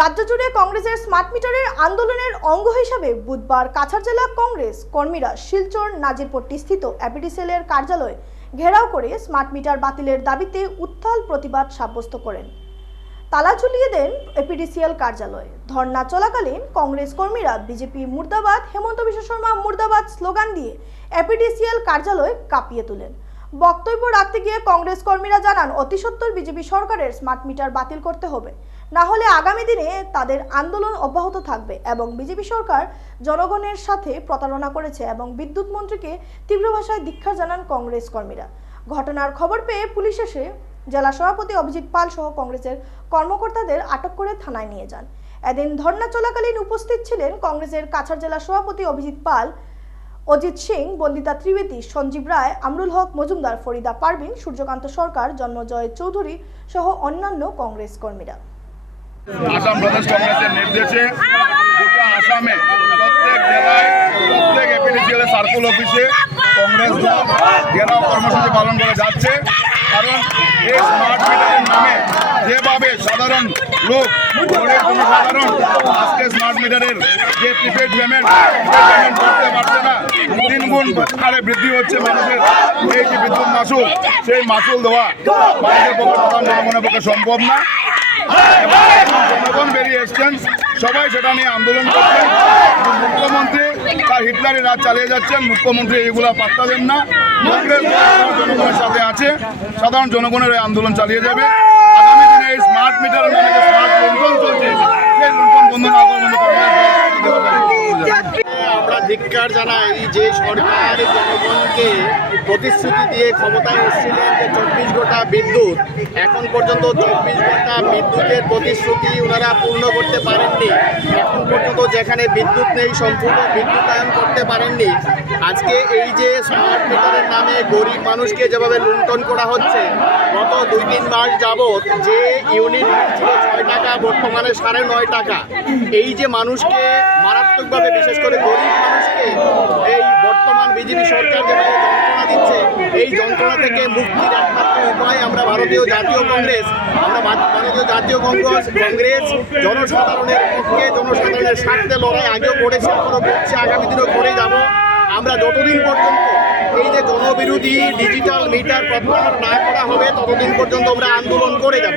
রাজ্য জুড়ে কংগ্রেসের স্মার্ট মিটারের আন্দোলনের অঙ্গ হিসাবে বুধবার কাছাড় জেলা কংগ্রেস কর্মীরা শিলচর, নাজিরপট্টি স্থিত অ্যাপিডিসেলের কার্যালয় ঘেরাও করে স্মার্ট মিটার বাতিলের দাবিতে উত্তাল প্রতিবাদ সাব্যস্ত করেন। তালা ঝুলিয়ে দেন এপিডিসিএল কার্যালয়ে। ধর্না চলাকালীন কংগ্রেস কর্মীরা বিজেপি মুর্দাবাদ, হেমন্ত বিশ্ব শর্মা মুর্দাবাদ স্লোগান দিয়ে এপিডিসিএল কার্যালয় কাঁপিয়ে তোলেন। বক্তব্য রাখতে গিয়ে কংগ্রেস কর্মীরা জানান, অতি সত্বর বিজেপি সরকারের স্মার্ট মিটার বাতিল করতে হবে। না হলে আগামী দিনে তাদের আন্দোলন অব্যাহত থাকবে এবং বিজেপি সরকার জনগণের সাথে প্রতারণা করেছে এবং বিদ্যুৎ মন্ত্রীকে তীব্র ভাষায় দীক্ষা জানান কংগ্রেস কর্মীরা। ঘটনার খবর পেয়ে পুলিশ এসে জেলা সভাপতি অভিজিৎ পাল সহ কংগ্রেসের কর্মকর্তাদের আটক করে থানায় নিয়ে যান। এদিন ধর্না চলাকালীন উপস্থিত ছিলেন কংগ্রেসের কাছাড় জেলা সভাপতি অভিজিৎ পাল, অজিত সিং, বন্দিতা ত্রিবেদী, সঞ্জীব রায়, আমরুল হক, মজুমদার, ফরিদা পারভিন, সূর্যকান্ত সরকার, জন্মজয় চৌধুরী সহ অন্যান্য কংগ্রেস কর্মীরা। আসাম প্রদেশ কংগ্রেসের নির্দেশে গোটা আসামে প্রত্যেক জেলায়, প্রত্যেক সার্কুল অফিসে কংগ্রেস ঘেরাও কর্মসূচি পালন করে যাচ্ছে। কারণ এই স্মার্ট মিটারের নামে যেভাবে সাধারণ লোক জনসাধারণ আজকে স্মার্ট মিটারের যে প্রিপেড পেমেন্ট পেমেন্ট করতে পারছে না তিন গুণ হারে বৃদ্ধি হচ্ছে মানুষের। এই যে বিদ্যুৎ মাসুল, সেই মাসুল দেওয়া মানুষের পক্ষে সাধারণ জনগণের পক্ষে সম্ভব না। জনগণ বেরিয়ে এসছেন, সবাই সেটা নিয়ে আন্দোলন করছেন। মুখ্যমন্ত্রী তার হিটলারি রাজ চালিয়ে যাচ্ছেন। মুখ্যমন্ত্রী এইগুলা পাত্তা দেন না জনগণের সাথে আছে। সাধারণ জনগণের এই আন্দোলন চালিয়ে যাবে। স্মার্ট করে আমরা ধিক্কার জানাই যে সরকার জনগণকে প্রতিশ্রুতি দিয়ে ক্ষমতায় এসেছিলেন যে চব্বিশ ঘণ্টা বিদ্যুৎ, এখন পর্যন্ত চব্বিশ ঘণ্টা বিদ্যুতের প্রতিশ্রুতি ওনারা পূর্ণ করতে পারেননি। এখন পর্যন্ত যেখানে বিদ্যুৎ নেই, সম্পূর্ণ বিদ্যুতায়ন করতে পারেননি। আজকে এই যে স্মার্ট মিটারের নামে গরিব মানুষকে যেভাবে লুণ্ঠন করা হচ্ছে, গত দুই তিন মাস যাবৎ যে ইউনিট ছিল ছয় টাকা, বর্তমানে সাড়ে নয় টাকা। এই যে মানুষকে মারাত্মকভাবে, বিশেষ করে গরিব মানুষকে, এই বর্তমান বিজেপি সরকার যেভাবে যন্ত্রণা যন্ত্রণা থেকে মুক্তির একমাত্র উপায় আমরা ভারতীয় জাতীয় কংগ্রেস, আমরা ভারতীয় জাতীয় কংগ্রেস কংগ্রেস জনসাধারণের পক্ষে জনসাধারণের স্বার্থে লড়াই আগেও করেছে, এখনও করছে, আগামী দিনেও করে যাব। আমরা যতদিন পর্যন্ত এই যে জনবিরোধী ডিজিটাল মিটার প্রত্যাহার না করা হবে, ততদিন পর্যন্ত আমরা আন্দোলন করে যাব।